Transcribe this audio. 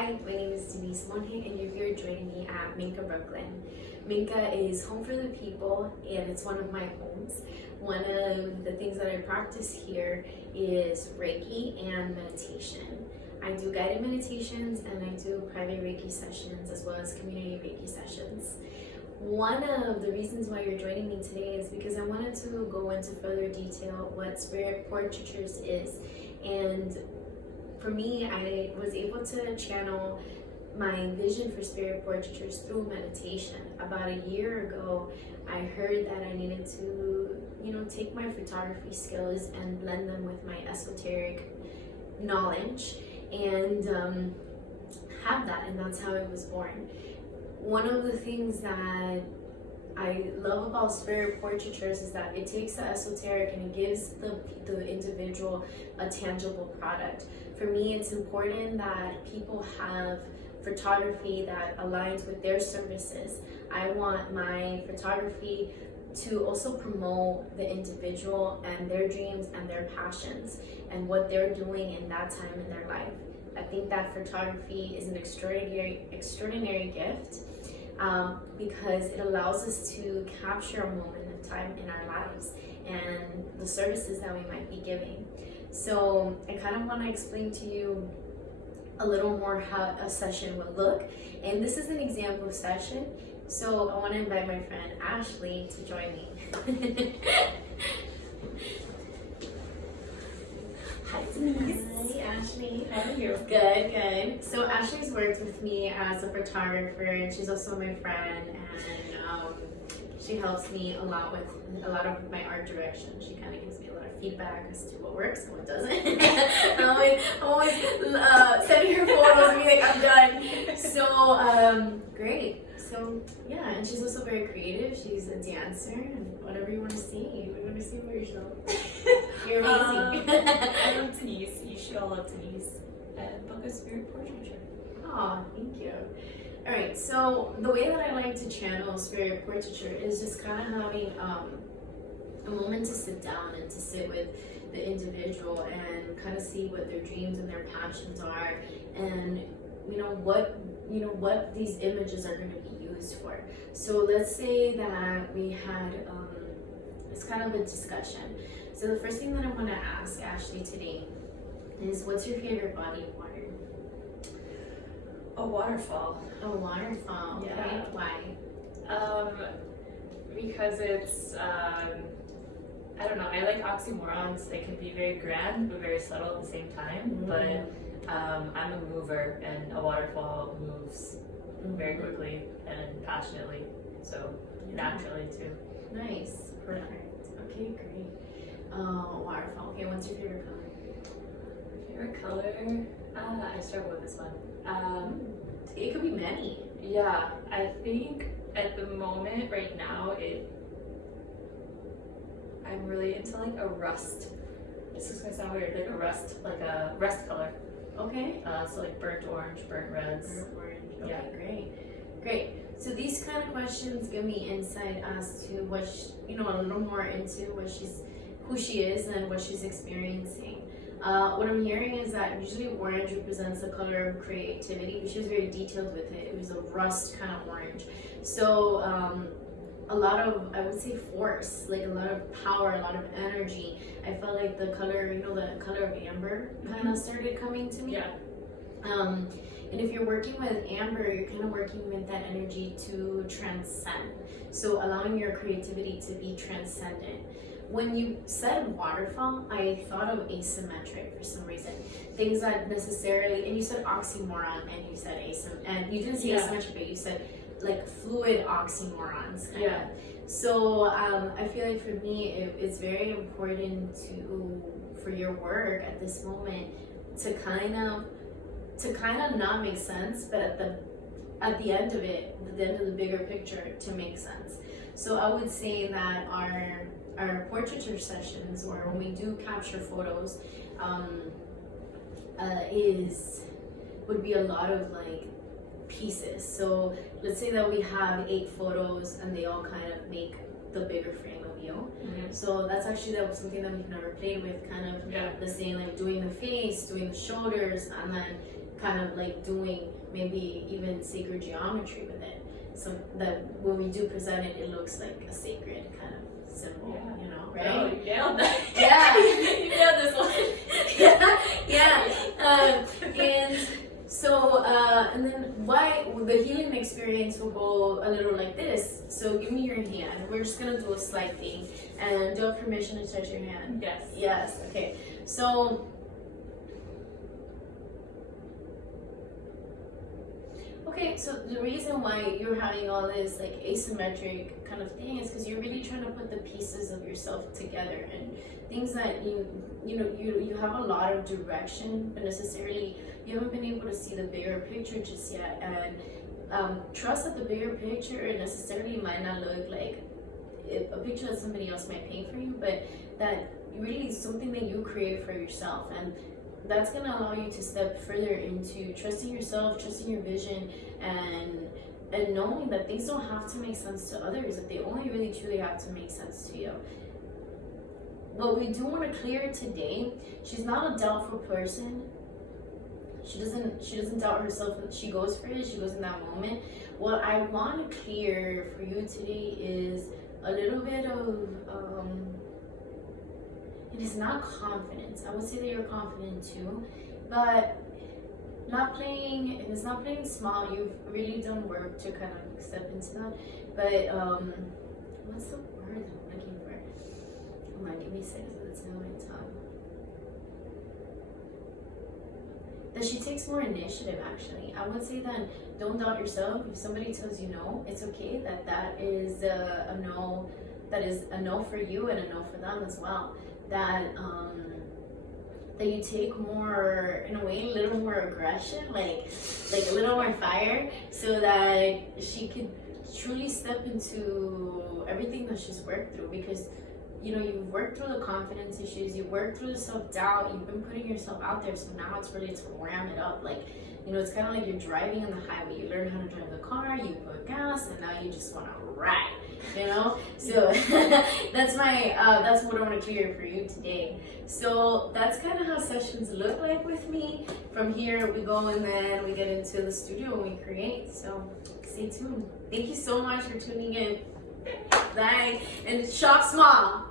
Hi, my name is Denise Monhe, and you're here joining me at Minka, Brooklyn. Minka is home for the people, and it's one of my homes. One of the things that I practice here is Reiki and meditation. I do guided meditations and I do private Reiki sessions as well as community Reiki sessions. One of the reasons why you're joining me today is because I wanted to go into further detail what Spirit Portraitures is. And for me, I was able to channel my vision for Spirit Portraitures through meditation. About a year ago, I heard that I needed to, take my photography skills and blend them with my esoteric knowledge and have that, and that's how it was born. One of the things that I love about Spirit Portraitures is that it takes the esoteric and it gives the individual a tangible product. For me, it's important that people have photography that aligns with their services. I want my photography to also promote the individual and their dreams and their passions and what they're doing in that time in their life. I think that photography is an extraordinary gift because it allows us to capture a moment of time in our lives and the services that we might be giving. So I kind of want to explain to you a little more how a session would look, and this is an example session. So I want to invite my friend Ashley to join me. Hi Denise. Hi Ashley. How are you? Good, good. So Ashley's worked with me as a photographer, and she's also my friend, and she helps me a lot with a lot of my art direction. She kind of gives me a lot of feedback as to what works and what doesn't. I'm always sending her photos and being like, I'm done. So great. So yeah, and she's also very creative. She's a dancer, and whatever you want to see, about yourself. You're amazing. I love Denise. You should all love Denise. And book a Spirit Portraiture. Oh, thank you. All right, so the way that I like to channel Spirit Portraiture is just kind of having a moment to sit down and to sit with the individual and kind of see what their dreams and their passions are, and what these images are going to be used for. So let's say that we had it's kind of a discussion. So the first thing that I want to ask Ashley today is, what's your favorite body of water? A waterfall. A waterfall. Yeah. Okay. Why? Because it's I don't know. I like oxymorons. They can be very grand but very subtle at the same time. But I'm a mover, and a waterfall moves very quickly and passionately. So naturally too. Nice. Perfect. Okay, great. Waterfall. Okay, what's your favorite color? Favorite color? I struggle with this one. It could be many. Yeah, I think at the moment right now I'm really into like a rust. This is gonna sound weird, like a rust color. Okay. So like burnt orange, burnt reds. Burnt orange. Okay, Yeah. great. So these kind of questions give me insight as to what a little more into who she is and what she's experiencing. What I'm hearing is that usually orange represents the color of creativity. She was very detailed with it. It was a rust kind of orange. So a lot of, I would say, force, like a lot of power, a lot of energy. I felt like the color, the color of amber kind of started coming to me. Yeah. And if you're working with amber, you're kind of working with that energy to transcend. So allowing your creativity to be transcendent. When you said waterfall, I thought of asymmetric for some reason. Things that necessarily, and you said oxymoron, and you said and you didn't say asymmetric, but you said like fluid oxymorons. Yeah. So I feel like for me, it's very important for your work at this moment to kind of not make sense, but at the end of it, the end of the bigger picture, to make sense. So I would say that our portraiture sessions, or when we do capture photos, would be a lot of like pieces. So let's say that we have 8 photos and they all kind of make the bigger frame of you. Mm-hmm. So that's actually something that we've never played with, kind of the same, like doing the face, doing the shoulders, and then kind of like doing maybe even sacred geometry with it. So that when we do present it, it looks like a sacred kind of symbol, Yeah. you know, right? Oh, you nailed that. Yeah. You nailed this one. yeah. And so, and then why the healing experience will go a little like this. So give me your hand. We're just gonna do a slight thing, and do you have permission to touch your hand? Yes. Yes. Okay. So. Okay, so the reason why you're having all this like asymmetric kind of thing is because you're really trying to put the pieces of yourself together, and things that you have a lot of direction, but necessarily you haven't been able to see the bigger picture just yet. And trust that the bigger picture necessarily might not look like a picture that somebody else might paint for you, but that really is something that you create for yourself. And that's going to allow you to step further into trusting yourself, trusting your vision, and knowing that things don't have to make sense to others, that they only really truly have to make sense to you. What we do want to clear today, she's not a doubtful person. She doesn't doubt herself. She goes for it. She goes in that moment. What I want to clear for you today is a little bit of it is not confidence. I would say that you're confident too, but it's not playing small. You've really done work to kind of step into that. But what's the word I'm looking for? Hold on, give me a second. It's on my tongue. That she takes more initiative. Actually, I would say that don't doubt yourself. If somebody tells you no, it's okay. That is a no. That is a no for you and a no for them as well. That you take more, in a way, a little more aggression, like a little more fire, so that she could truly step into everything that she's worked through. Because you've worked through the confidence issues, you've worked through the self-doubt, you've been putting yourself out there, so now it's really to ram it up. Like, it's kind of like you're driving on the highway. You learn how to drive the car, you put gas, and now you just want to ride, So that's what I want to clear for you today. So that's kind of how sessions look like with me. From here we go, and then we get into the studio and we create. So stay tuned. Thank you so much for tuning in. Bye. And shop small.